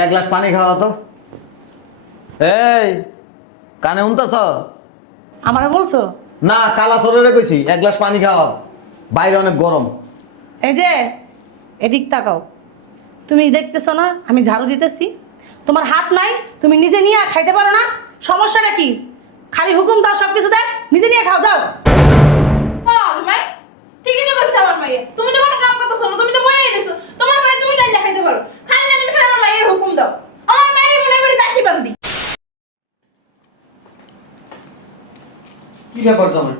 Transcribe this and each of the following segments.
এক গ্লাস পানি খাওয়া তো। এই কানে শুনতেছ? আমারে বলছো? না, কালা সরে কইছি এক গ্লাস পানি খাওয়া, বাইরে অনেক গরম। এই যে এদিক তাকাও। তুমি দেখতেছো না আমি ঝাড়ু দিতেছি? তোমার হাত নাই, তুমি নিজে নিয়ে খাইতে পারো না? সমস্যাটা কি? খালি হুকুম দাও সব কিছু দেয়, নিজে নিয়ে খাও যাও। মাই ঠিকই তো কইছে আমার মাইয়া। তুমি তো কোনো কাম করতেছ না, তুমি তো বইয়াই রইছো। তোমার বাড়ি তুমি যাই দেখাইতে পারো। খালি না তুমি খালি আমার মাইয়ের হুকুম দাও। আমার মাইয়ের বলে বাড়ি দাসী বান্দি। কি ব্যাপার জামাই,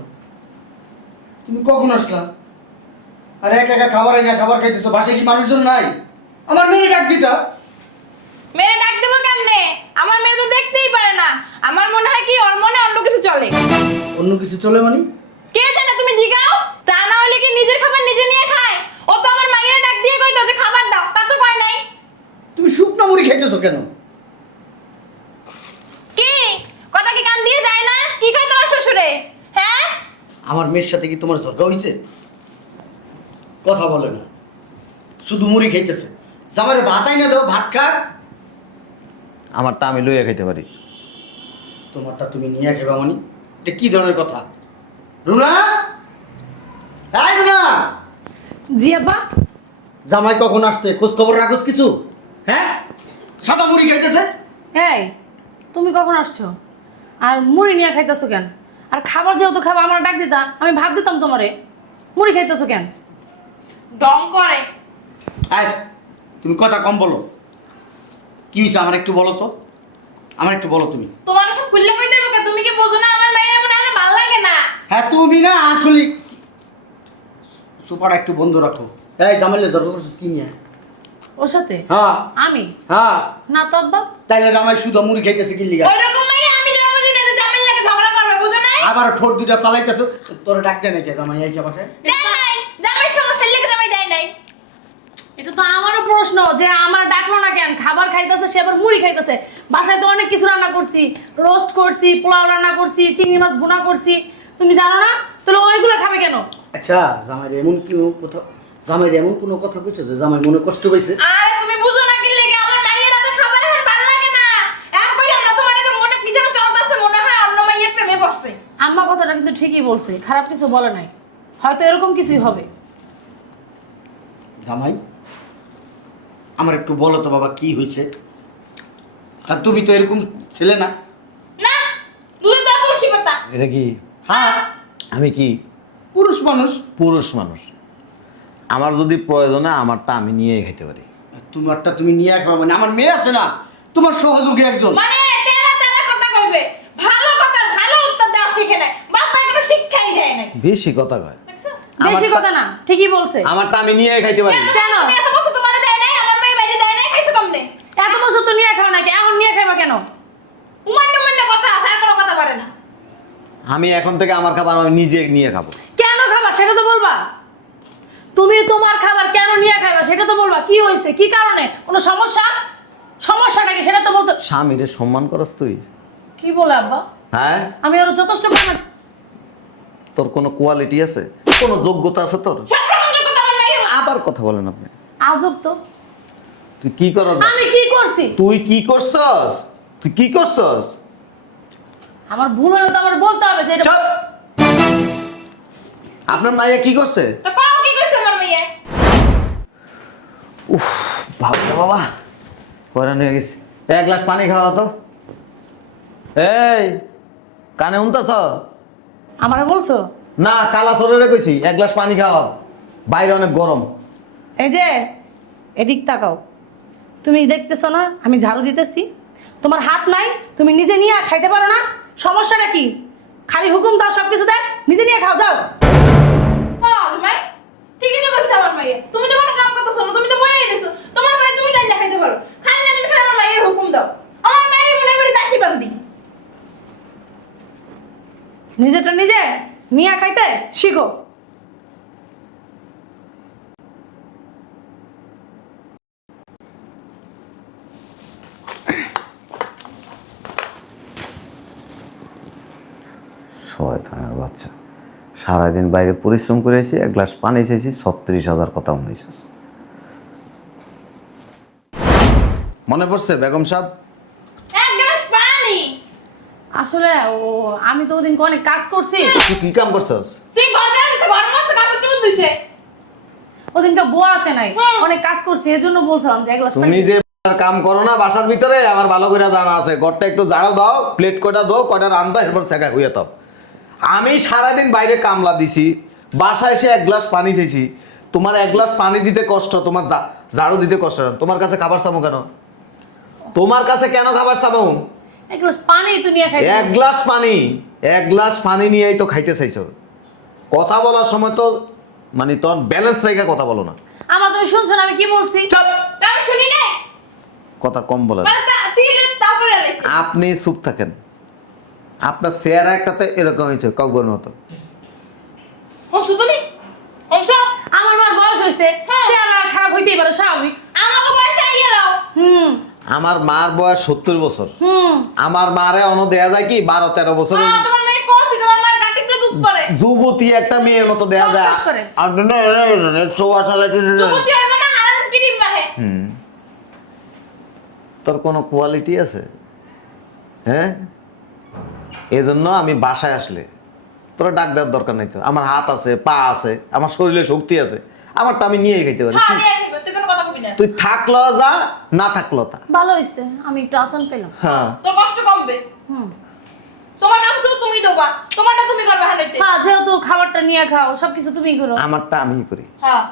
তুমি কখন আসলা? আর একা একা খাবার এনে খাবার খাইতেছো, বাসায় কি মানুষজন নাই? আমার মেয়ে ডাক দিতা। মেরে ডাক দেবো কেমনে? আমার মেয়ে তো দেখতেই পারে না। আমার মনে হয় কি ওর মনে অন্য কিছু চলে। অন্য কিছু চলে মানে? কে জানে, তুমি জিগাও। তা না হইলে কি নিজের খাবার নিজে নিয়ে খায়? ও তো আমার মাইয়ের ডাক দিয়ে কইতো যে খাবার দাও, তা তো কয় নাই। তুমি শুকনো মুড়ি খাইতেছো কেন? কি কথা কি কান দিয়ে যায় না? কি কয় তোমার শ্বশুরে? হ্যাঁ, আমার মেয়ের সাথে কি তোমার ঝগড়া হয়েছে? কথা বলে না, শুধু মুড়ি খাইতেছে। জামাইরে ভাতাই না দাও, ভাত খা। আমারটা আমি লইয়া খাইতে পারি। তোমারটা তুমি নিয়ে খেবা মানে? এটা কি ধরনের কথা? রুনা, এই রুনা, জি আব্বা। জামাই কখন আসছে খোঁজ খবর রাখোস কিছু? হ্যাঁ, সাদা মুড়ি খাইতেছে। এই তুমি কখন আসছো? আর মুড়ি নিয়ে খাইতেছো কেন? আর খাবার যেহেতু খাবা আমার ডাক দিতা, আমি ভাত দিতাম তোমারে। মুড়ি খাইতেছো কেন? ডং করে। আয়, তুমি কথা কম বলো। কি হয়েছে আমার একটু বলো তো, আমার একটু বলো তুমি। তোমার সব খুললে কই দেবো কে? তুমি কি বোঝো না আমার মাইয়ের মনে আমার ভালো লাগে না? হ্যাঁ তুমি না আসলে সুপার একটু বন্ধ রাখো। এই জামাইলে ঝগড়া করছিস কি নিয়ে? ওর সাথে? হ্যাঁ আমি হ্যাঁ, না তো আব্বা। তাইলে জামাই শুধু মুড়ি খাইতেছে কি লিগা? ওইরকম মাইয়া আমি যাবো দিনে যে জামিল লাগে ঝগড়া করবে, বুঝো নাই? আবার ঠোঁট দুটা চালাইতেছো, তোরে ডাকতে নাকি জামাই আইসা পাশে? দেয় নাই, জামাই সমস্যা লেগে জামাই দেয় নাই। এটা তো আমারও প্রশ্ন যে আমার ডাকলো না কেন? খাবার খাইতেছে, সে আবার মুড়ি খাইতেছে। বাসায় তো অনেক কিছু রান্না করছি, রোস্ট করছি, পোলাও রান্না করছি, চিংড়ি মাছ ভুনা করছি। তুমি জানো না? তাহলে ওইগুলো খাবে কেন? আচ্ছা, জামাই এমন কি কথা, জামাই এমন কোনো কথা কইছো যে জামাই মনে কষ্ট পাইছে? আরে তুমি বুঝো না কি লেগে আমার মাইয়ের রাতে খাবার এখন ভালো লাগে না। এখন কইলাম না তোমার যে মনে কি যেন চলতেছে, মনে হয় অন্য মাইয়ের প্রেমে পড়ছে। আম্মা কথাটা কিন্তু ঠিকই বলছে, খারাপ কিছু বলে নাই। হয়তো এরকম কিছুই হবে। জামাই, আমার একটু বলো তো বাবা কি হয়েছে? আর তুমি তো এরকম ছেলে না। না, তুই তো তুলসী পাতা। এটা কি? হ্যাঁ, আমি কি পুরুষ মানুষ। পুরুষ মানুষ? আমার যদি প্রয়োজনে আমারটা আমি নিয়ে খাইতে পারি। তোমারটা তুমি নিয়ে খাবে মানে? আমার মেয়ে আছে না, তোমার সহযোগী একজন। মানে তেরা তেরা কথা কইবে। ভালো কথা ভালো উত্তর দাও শিখে নাই। বাপ মায়ের কোনো শিক্ষাই দেয় নাই। বেশি কথা কয়। দেখছো? বেশি কথা না, ঠিকই বলছে। আমারটা আমি নিয়ে খাইতে পারি। কেন? তুমি এত বছর তোমারে দেয় নাই, আমার মায়ের বাইরে দেয় নাই, খাইছো কমনে? এত বছর তো নিয়ে খাও নাকি, এখন নিয়ে খাইবা কেন? উমান্য উমান্য কথা আছে, আর কোনো কথা পারে না। আমি এখন থেকে আমার খাবার আমি নিজে নিয়ে খাবো। কেন খাবা সেটা তো বলবা। তুমি তোমার খাবার কেন নিয়ে খাইবা সেটা তো বলবা। কি হয়েছে, কি কারণে, কোনো সমস্যা? সমস্যাটা কি সেটা তো বলতো। স্বামীরে সম্মান করস তুই? কি বলে আব্বা? হ্যাঁ, আমি ওর যথেষ্ট পরিমাণ। তোর কোনো কোয়ালিটি আছে, কোনো যোগ্যতা আছে তোর? সব রকম কথা আমার মাইয়ের। আবার কথা বলেন আপনি। আজব তো। তুই কি করস? আমি কি করছি? তুই কি করছস? তুই কি করছস? আমার ভুল হলে তো আমার বলতে হবে যে এটা। চুপ! আপনার মাইয়া কি করছে? তো কও কি কইছে আমার মাইয়া? উফ, বাবা বাবা, হয়রান হয়ে গেছি। এক গ্লাস পানি খাওয়া তো। এই কানে শুনতেছ? আমারে বলছো? না, কালা সরে কইছি এক গ্লাস পানি খাওয়া, বাইরে অনেক গরম। এই যে এদিক তাকাও। তুমি দেখতেছো না আমি ঝাড়ু দিতেছি? তোমার হাত নাই, তুমি নিজে নিয়ে খাইতে পারো না? সমস্যাটা কি? খালি হুকুম দাও সব কিছু দেয়, নিজে নিয়ে খাও যাও। মাই ঠিকই তো কইছে আমার মাইয়া। তুমি তো কোনো কাম করতেছ না, তুমি তো বইয়াই রইছো। তোমার বাড়ি তুমি যাই দেখাইতে পারো। খালি না তুমি খালি আমার মাইয়ের হুকুম দাও। আমার মাইয়ের বলে বাড়ি দাসী বান্দি। নিজেরটা নিজে নিয়ে খাইতে শিখো। শয়তানের বাচ্চা, সারাদিন বাইরে পরিশ্রম করে এসেছি, এক গ্লাস পানি চাইছি, 36,000 কথা শুনেছিস। মনে পড়ছে বেগম সাহেব? এক গ্লাস পানি। আসলে আমি তো ওদিন অনেক কাজ করছি। তুই কি কাম করছস? তুই ঘর দিয়ে দিছে, ঘর মধ্যে কাপড় চোপড় ধুইছে। ওদিনকে বউ আসে নাই, হুম। অনেক কাজ করছি, এজন্য বলছিলাম যে এক গ্লাস তুমি যে কাম করো না বাসার ভিতরে আমার ভালো করে জানা আছে। ঘরটা একটু ঝাড়ু দাও, প্লেট কয়টা দাও, কয়টা রান্দা, এরপর সেকা হইয়া দাও। আমি সারাদিন বাইরে কামলা দিছি, বাসায় এসে এক গ্লাস পানি চাইছি। তোমার এক গ্লাস পানি দিতে কষ্ট, তোমার ঝাড়ু দিতে কষ্ট না। তোমার কাছে খাবার চামো কেন? তোমার কাছে কেন খাবার চামো? এক গ্লাস পানি তুই নিয়ে খাই। এক গ্লাস পানি নিয়েই তো খাইতে চাইছো। কথা বলার সময় তো মানে তোর ব্যালেন্স রেখে কথা বলো না। আমার তুমি শুনছো না আমি কি বলছি? চুপ! আমি শুনি নাই। কথা কম বলেন। মানে তুই তারপরে আইছিস। আপনি চুপ থাকেন। আপনার চেহারা একটাতে এরকম হয়েছে ককবরের মতো। হংস তুমি? হংস? আমার মার বয়স হয়েছে, হ্যাঁ। চেহারা খারাপ হইতেই পারে, স্বাভাবিক। আমাকে পয়সা ইয়ে দাও। হুম আমার মার বয়স 70 বছর। হুম আমার মারে অন দেয়া যায় কি 12-13 বছরের তোমার মেয়ে কোসি, তোমার মার গাটিতে দুধ পড়ে। যুবতী একটা মেয়ের মতো দেয়া যায়। শ্বাস করে। আর না যুবতী হইব না, হারান ক্রিম মাহে। তোর কোনো কোয়ালিটি আছে? হ্যাঁ, এজন্য আমি বাসায় আসলে তোরা ডাক দেওয়ার দরকার নাই তো। আমার হাত আছে, পা আছে, আমার শরীরে শক্তি আছে, আমারটা আমি নিয়েই খাইতে পারি। হ্যাঁ, নিয়ে আসিব, তুই কোনো কথা কবি না। তুই থাকলো যা, না থাকলো তা। ভালো হয়েছে, আমি একটু আচান পেলাম। হ্যাঁ, তোর কষ্ট কমবে। হুম তোমার কাম শুধু তুমি দেবা, তোমারটা তুমি করবে হানাইতে। হ্যাঁ, যেহেতু খাবারটা নিয়ে খাও, সবকিছু তুমিই করো। আমারটা আমিই করি। হ্যাঁ।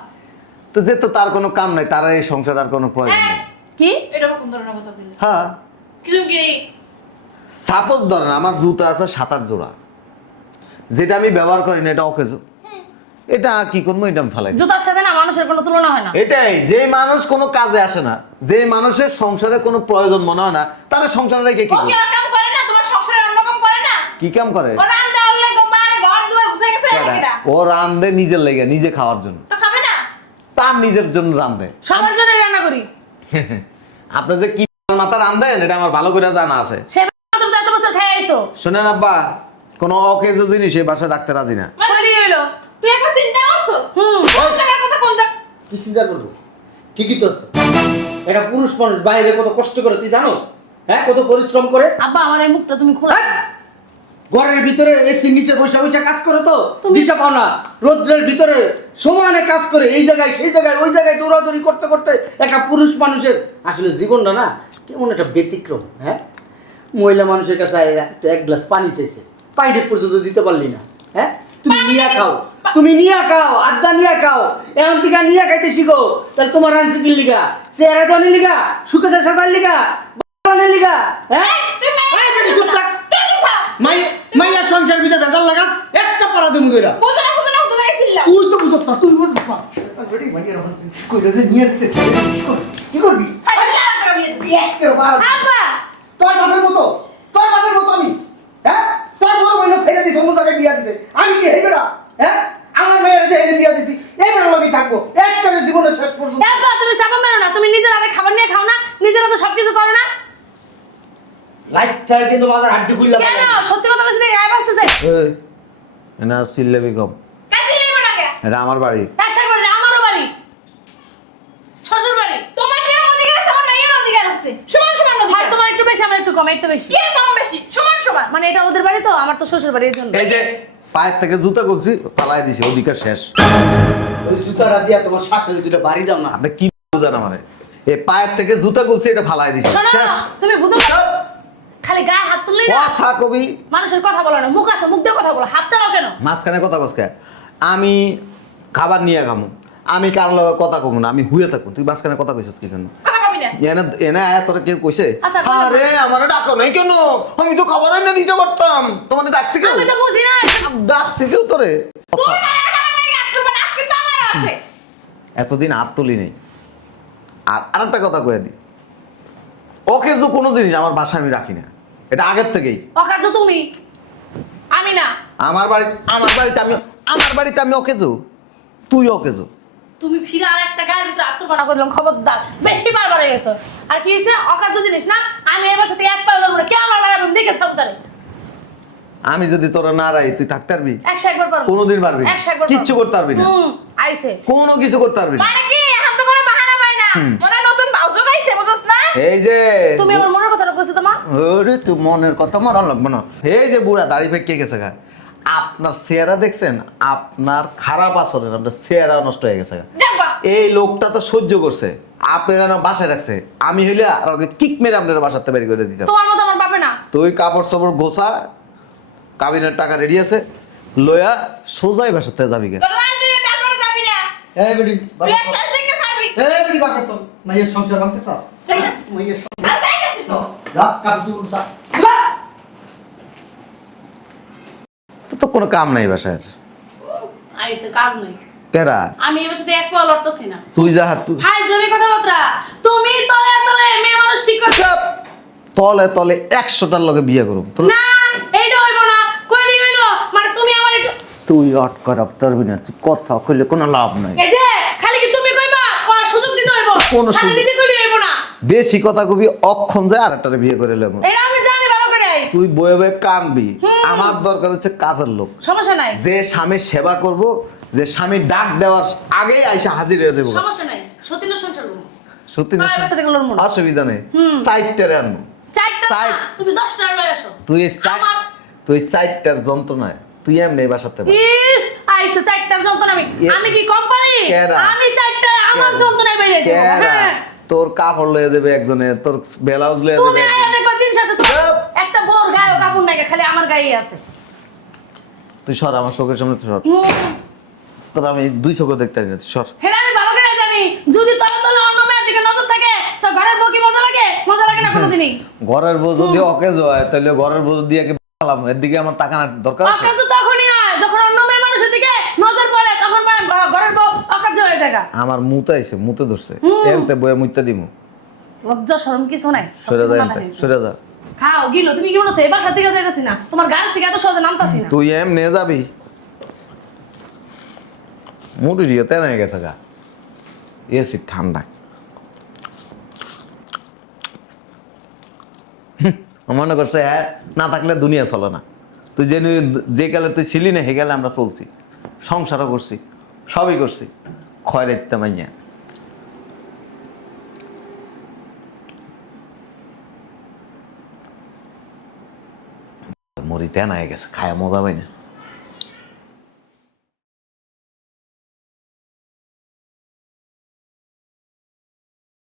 তো যেহেতু তার কোনো কাম নাই, তার এই সংসার আর কোনো প্রয়োজন হ্যাঁ। নেই। কি? এটা কোন ধরনের কথা বললি? হ্যাঁ, কি তুমি কি? সাপোজ ধরেন আমার জুতা আছে 7-8 জোড়া, যেটা আমি ব্যবহার করি না, এটা অকেজো। এটা কি করবো? এটা আমি ফেলাই দিই। জুতার সাথে না মানুষের কোনো তুলনা হয় না। এটাই, যে মানুষ কোনো কাজে আসে না, যে মানুষের সংসারে কোনো প্রয়োজন মনে হয় না, তার সংসারে রেখে কি ও কি করবে? আর কাম করে না? তোমার সংসারে অন্য কাম করে না? কি কাম করে? ও রান্না আনলে গো মারে ঘর দুয়ার ঘুষে গেছে এটা। ও রান্ধে নিজের লেগে, নিজে খাওয়ার জন্য, তো খাবে না? তার নিজের জন্য রান্ধে। সবার জন্যই রান্না করি। আপনি যে কি মাথা রান্ধেন এটা আমার ভালো করে জানা আছে। সে তুমি তো এত বছর খেয়ে আইছো। শোনেন আব্বা, কোনো অকেজো জিনিস এই বাসায় রাখতে রাজি না। কইলি হইলো। তুই একবার চিন্তা করছো? হুম কোন জায়গার কথা কোন জায়গা? কি চিন্তা করবো? ঠিকই তো আছে। একটা পুরুষ মানুষ বাইরে কত কষ্ট করে তুই জানো? হ্যাঁ, কত পরিশ্রম করে। আব্বা, আমার এই মুখটা তুমি খোলা। হ্যাঁ? ঘরের ভিতরে এসি নিচে বসে বসে কাজ করে তো তুমি- দিশা পাও না। রোদ্রের ভিতরে সমানে কাজ করে এই জায়গায় সেই জায়গায় ওই জায়গায় দৌড়াদৌড়ি করতে করতে একটা পুরুষ মানুষের আসলে জীবনটা না কেমন একটা ব্যতিক্রম। হ্যাঁ, মহিলা মানুষের কাছে একটু এক গ্লাস পানি চাইছে, পানিটা পর্যন্ত দিতে পারলি না। হ্যাঁ, তুমি নিয়া খাও, তুমি নিয়া খাও, আড্ডা নিয়া খাও, এখন থেকে নিয়া খাইতে শিখো। তাহলে তোমার আনছি কি লিগা? চেহারা দনের লিগা, সুখে সাজার লিগা, বানের লিগা। হ্যাঁ, তুই এই বেটি চুপ থাক। তুই চুপ থাক। মাইয়া সংসার ভিতরে ভেজাল লাগাস, একটা পারা দেবো কইরা। বুঝো না তো লাগছিল। তুই তো বুঝছ না, তুই বুঝছ না। বেটি মাইয়া কইরা যে নিয়ে যেতেছে, কি করবি? হাই আর টাকা বিয়ে দিবি। একটা পারা দে। আব্বা, তোর বাপের মতো আমি। হ্যাঁ, তোর বড় বোন ছেড়ে দিছে, অন্য জায়গায় বিয়া দিছে। আমি কি এই বেটা? হ্যাঁ, আমার মেয়ের যে এনে বিয়া দিছি, এই বেটার লগেই থাকবো একটা জীবনের শেষ পর্যন্ত। আব্বা তুমি চাপা মেরো না। তুমি নিজের হাতে খাবার নিয়ে খাও না, নিজের হাতে সবকিছু করো না। লাইট চাই কিন্তু বাজার হাড্ডি খুইলা কেন? সত্যি কথা বলছি, গায়ে বাজতেছে। এই, এনা চিল্লাবি কম। কাজে লাগবে না কে? এটা আমার বাড়ি। একসাথে করে আমারও বাড়ি, শ্বশুর বাড়ি। তোমার কি অধিকার আছে? আমার মায়ের অধিকার আছে। সমান সমান হয় অধিকার। তোমার একটু বেশি, আমার একটু কম, একটু বেশি। কি কম বেশি? সমান সমান। মানে এটা ওদের বাড়ি তো, আমার তো শ্বশুর বাড়ি, এর জন্য। এই যে পায়ের থেকে জুতা করছি পালাই দিছি, অধিকার শেষ। ওই জুতাটা দিয়া তোমার শাশুড়ি দুটো বাড়ি দাও না। আপনি কি বুঝান আমারে? এই পায়ের থেকে জুতা করছি এটা ফালাই দিছি, শোনো, শেষ। তুমি বুঝো না? খালি গায়ে হাত তুললেই না, কথা কবি, মানুষের কথা বলো না। মুখ আছে, মুখ দিয়ে কথা বলো, হাত চালাও কেন? মাঝখানে কথা কসকে। আমি খাবার নিয়ে খামু, আমি কার লগে কথা কমু না, আমি হুয়ে থাকবো, তুই মাঝখানে কথা কইছিস কি জন্য? কথা কবি না। এনে এনে আয়া তোরা কেউ কইছে? আচ্ছা, বলো। আরে আমারে ডাকো নাই কেন? আমি তো খাবার এনে দিতে পারতাম। তোমারে ডাকছি কেউ? আমি তো বুঝি না। ডাকছি কেউ তোরে? তোর গায়ে আমার মায়ের হাত তুলবে না, আজ কিন্তু আমার আছে। এতদিন হাত তুলি নেই। আর আরেকটা কথা কয়ে দি, ওকে যে কোনো জিনিস আমার বাসায় আমি রাখি না, এটা আগের থেকেই। অকার্য তুমি, আমি না। আমার বাড়িতে আমি অকেজো, তুই অকেজো। তুমি ফিরে আর একটা গায়ের ভিতরে আত্মকনা করলাম, খবরদার। বেশি বারবার হয়ে গেছো। আর কি হয়েছে? অকার্য জিনিস না, আমি এবার সাথে এক পাও লড়বো না। কে আমার লড়াবেন দেখেছিলাম তারে। আমি যদি তোরা না রাই তুই থাকতে পারবি? 101 পারবো। কোনোদিন পারবি না, 101 পারবো। কিচ্ছু করতে পারবি না, আইছে। কোনো কিছু করতে পারবি না। মানে কি? এখন তো কোনো বাহানা পাই না। মনে হয় নতুন ভাউজো গাইছে, বুঝছ না? এই যে তুমি আমার মনের কথাটা কইছো তো মা? ওরে তুই মনের কথা মরণ লাগবে না। এই যে বুড়া দাড়ি পেকে গেছে গা, আপনার চেহারা দেখছেন, আপনার খারাপ আচরণ আপনার চেহারা নষ্ট হয়ে গেছে গা। যাবা এই লোকটা তো সহ্য করছে, আপনারা না বাসায় রাখছে, আমি হইলে আর ওকে কিক মেরে আপনার বাসাতে বের করে দিতাম। তোমার মতো আমার বাপে না। তুই কাপড় সাপড় গোছা, কাবিনের টাকা রেডি আছে, লয়া সোজাই বাসাতে যাবি গে। তোর রাত দিবে তারপরে যাবি না এই বেটি তুই একসাথে থেকে ছাড়বি এই বেটি বাসা চল মাইয়ের সংসার ভাঙতে চাস যাই না। মাইয়ের সংসার আর যাইতাছি তো যা কাপড় চোপড় চা তোর তো কোনো কাম নাই বাসার। আইছে কাজ নাই। তেরা আমি এর সাথে এক পাও লড়তেছি না। তুই যা তুই হাই জমি কথাবার্তা তুমি তলে তলে মেয়ে মানুষ ঠিক করছো তলে তলে 100টার লগে বিয়ে করুম তোর। না, এইটা হইব না। কই দি হইলো মানে তুমি আমার একটু তুই অটকর তরবি না, তুই কথা কইলে কোনো লাভ নাই। এই যে খালি কি তুমি কইবা কোন সুযোগ দিতে হইব? কোনো খালি সুযোগ- নিজে কইলে হইব না। বেশি কথা কবি, অক্ষণ যায় আরেকটারে বিয়ে করে লেব। এটা আমি জানি ভালো করে। তুই বয়ে বয়ে কানবি। আমার দরকার হচ্ছে কাজের লোক, সমস্যা নাই, যে স্বামীর সেবা করব, যে স্বামী ডাক দেওয়ার আগেই আইসা হাজির হয়ে দেবো। সমস্যা নাই। সতীনের সংসার করব। সত্যি না? তাই বাসা থেকে লড়মু না। অসুবিধা নেই, সাইডটার আনবো। চারটা না, সাইড তুমি 10টা লই আসো। তুই এই আমার তুই সাইডটার যন্ত্রণায় তুই এমনি বাসাতে পার। ইস আইছে চারটার যন্ত্রণা আমি। আমি কি কোম্পানি? কেরা? আমি চারটা আমার যন্ত্রণায় বেরিয়ে যাব। কেরা? হ্যাঁ। তোর কাপড় লয়ে দেবে একজনে, তোর ব্লাউজ লয়ে তুমি দেবে আয়া একজনে। দেখবা দিন শেষে তো একটা বোর গায়ে কাপড় নাই, খালি আমার গায়ে আছে। তুই সর আমার চোখের সামনে, তুই সর। তোর আমি 2 চোখে দেখতে পারি না, তুই সর। হেডা আমি ভালো করে জানি, যদি তলে তলে অন্য মেয়ের দিকে নজর থাকে তো ঘরের বউ কি মজা লাগে? মজা লাগে না কোনোদিনই। ঘরের বউ যদি অকেজ হয় তাহলে ঘরের বউ দিয়ে পালাম, এর দিকে আমার তাকানোর দরকার আছে? অকাজ তো তখনই হয় যখন অন্য মেয়ে মানুষের দিকে নজর পড়ে, তখন ঘরের বউ অকাজ হয়ে যায়। আমার মুতে আইছে, মুতে ধরছে, এনতে বয়ে মুইতে দিমু। লজ্জা শরম কিছু নাই। সরে যা এনতে, সরে যা। খাও গিলো, তুমি কি বলছো? এবার সাথে থেকে যাইতাছি না, তোমার গাড়ি থেকে এত সহজে নামতাছি না। তুই এম নিয়ে যাবি, মুড়ি দিয়ে তেনে গেছে গা, এসি ঠান্ডা। মনে করছে হ্যাঁ না থাকলে দুনিয়া চলে না। তুই যে কালে তুই ছিলি না, হে গেলে আমরা চলছি, সংসারও করছি, সবই করছি, ক্ষয় রেখতে মাইয়া। মরি তেনা হয়ে গেছে, খায়া মজা পাই না।